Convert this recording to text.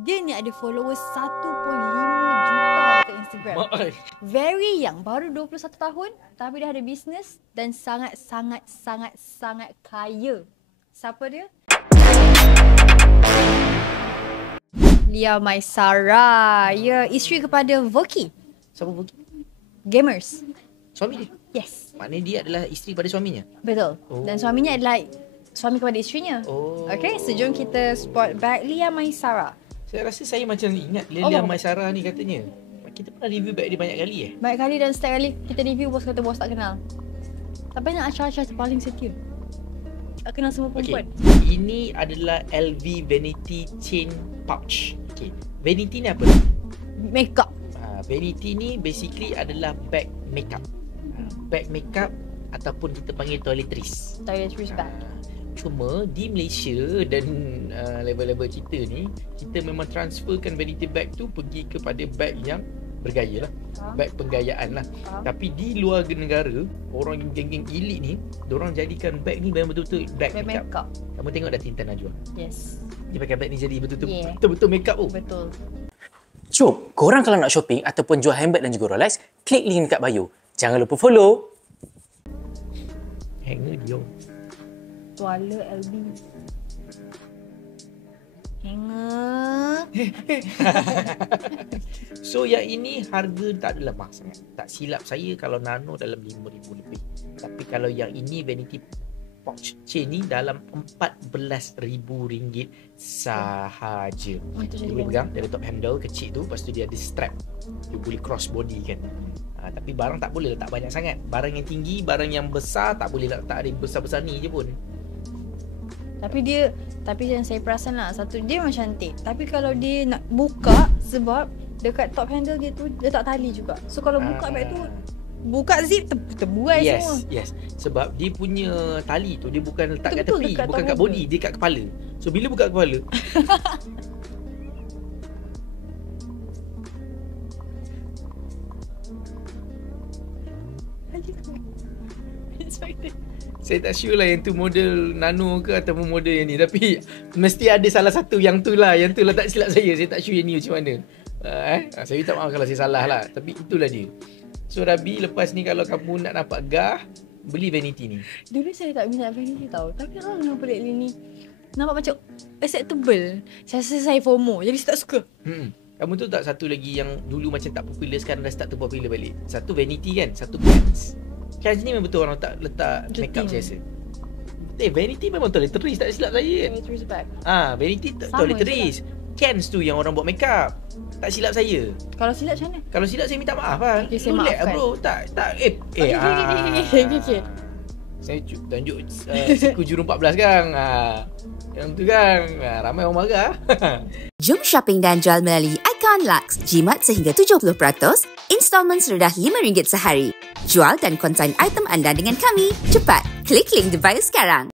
Dia ni ada followers 1.5 juta dekat Instagram. Very young, baru 21 tahun tapi dah ada bisnes dan sangat kaya. Siapa dia? Lia Maisara. Ya, isteri kepada Voki. Siapa Voki? Gamers. Suami dia? Yes. Maknanya dia adalah isteri pada suaminya? Betul. Dan suaminya adalah suami kepada isterinya. Okay, so jom kita spot back Lia Maisara. Saya rasa saya macam ingat Lia Maisara ni katanya. Kita pernah review bag dia banyak kali Banyak kali dan setiap kali kita review bos kata bos tak kenal. Tapi nak Asha paling setia. Tak kenal semua perempuan. Ini adalah LV Vanity Chain Pouch. Vanity ni apa? Makeup. Vanity ni basically adalah bag makeup. Bag makeup ataupun kita panggil toiletries. Toiletries bag. Cuma di Malaysia dan level-level kita ni, kita memang transferkan vanity bag tu pergi kepada bag yang bergaya lah. Bag penggayaan lah. Tapi di luar negara, orang geng-geng elit ni, diorang jadikan bag ni memang betul-betul bag makeup. Kamu tengok dah Tinta Najwa? Yes. Dia pakai bag ni jadi betul-betul makeup tu. Betul. Jom, korang kalau nak shopping ataupun jual handbag dan juga Rolex, klik link dekat bio. Jangan lupa follow. Hanger dia. Tuala LB. Hanger. So yang ini harga tak adalah mahal sangat. Tak silap saya kalau nano dalam RM5,000 lebih. Tapi kalau yang ini vanity pouch chain ni dalam RM14,000 sahaja. Dia boleh pegang, dia ada top handle kecil tu, lepas tu dia ada strap. Dia boleh cross body kan. Tapi barang tak boleh letak banyak sangat. Barang yang tinggi, barang yang besar tak boleh letak, ada besar-besar ni je pun. Tapi yang saya perasan lah, satu dia memang cantik. Tapi kalau dia nak buka, sebab dekat top handle dia tu letak tali juga. So kalau buka bag tu, buka zip terbuai semua. Yes. Sebab dia punya tali tu dia bukan letak kat tepi, bukan kat body, dia kat kepala. So bila buka kepala saya tak sure lah yang tu model nano ke ataupun model yang ni. Tapi mesti ada salah satu yang tu lah. Yang tu lah tak silap saya. Saya tak sure yang ni macam mana. Saya minta maaf kalau saya salah lah. Tapi itulah dia. So Rabi, lepas ni kalau kamu nak nampak gah, beli vanity ni. Dulu saya tak minat vanity tau. Tapi kalau nampak vanity ni nampak macam acceptable. Saya rasa saya FOMO. Jadi saya tak suka. Kamu tu tak satu lagi yang dulu macam tak popular, sekarang dah start tu popular balik. Satu vanity kan, satu Cans. Cans ni memang betul orang letak makeup saya rasa. Vanity memang toiletries, tak silap saya kan. Toiletries bag. Vanity toiletries. Cans tu yang orang buat makeup. Tak silap saya. Kalau silap macam mana? Kalau silap saya minta maaf lah. Okay, saya maafkan. Bro, tak. Okay. Saya tunjuk siku juru 14 kan. Yang tu kan. Ramai orang marah. Jom shopping dan jual melalui Icon Lux. Jimat sehingga 70%. Installment serendah RM5 sehari. Jual dan konsign item anda dengan kami. Cepat, klik link di bio sekarang.